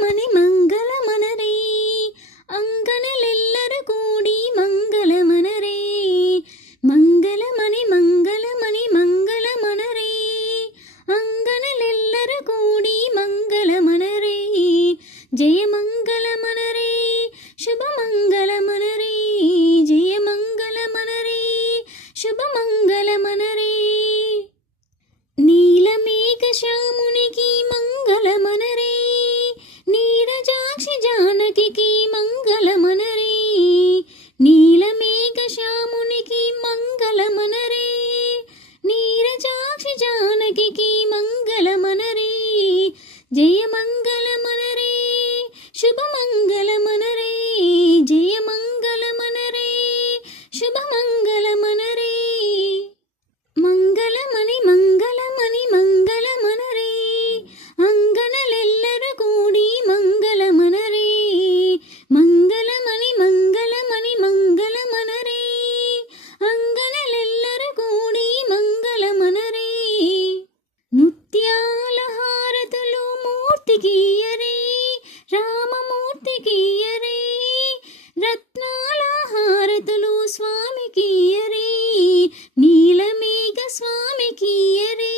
ಮಂಗಲಮನಿ ಮಂಗಲಮನರೇ ಅಂಗನಲೆಲ್ಲರೂ ಕೂಡಿ ಮಂಗಲಮನರೇ ಮಂಗಲಮನಿ ಮಂಗಲಮನಿ ಮಂಗಲಮನರೇ ಅಂಗನಲೆಲ್ಲರೂ ಕೂಡಿ ಮಂಗಲಮನರೇ ಜಯ ಮಂಗಲಮನರೇ ಶುಭ ಮಂಗಲಮನರೇ ಜಯ ಮಂಗಲಮನರೇ ಶುಭ ಮಂಗಲಮನರೇ నీలమేఘ శ్యామునికి మంగళమనరే నీరజాక్షి జానకి మంగళమనరే నీలమేఘ శ్యామునికి మంగళమనరే నీరజాక్షి జానకి మంగళమనరే జయ మంగళమనరే శుభ మంగళమనరే జయ మంగళమనరే శుభ మంగళమనరే మంగళమని మంగళమని మంగళమనరే అంగనలెల్లರೂ కూడి మంగళమనరే మంగళమని మంగళమని మంగళమనరే అంగనలెల్లರೂ కూడి మంగళమనరే ముత్యాల హారతులు మూర్తికియరే రామమూర్తికియరే రత్నాల హారతులు స్వామికియరే నీలమేఘ స్వామికియరే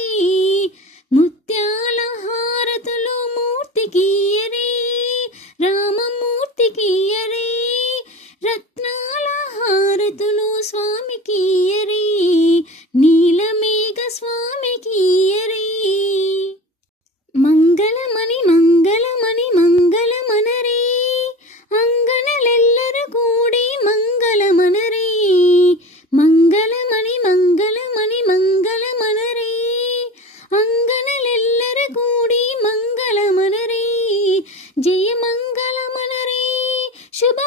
ముత్యాల హారతులు మూర్తికియరే రామమూర్తికియరే రత్నాల హారతులు స్వామికియరే నీలమేఘ స్వామికియరే మంగళమని మంగళమని మంగళమనరే అంగనలెల్లರೂ కూడి మంగళమనరే మంగళమని మంగళమని మంగళమనరే అంగనలెల్లರೂ కూడి మంగళమనరే జయ మంగళమనరే శుభ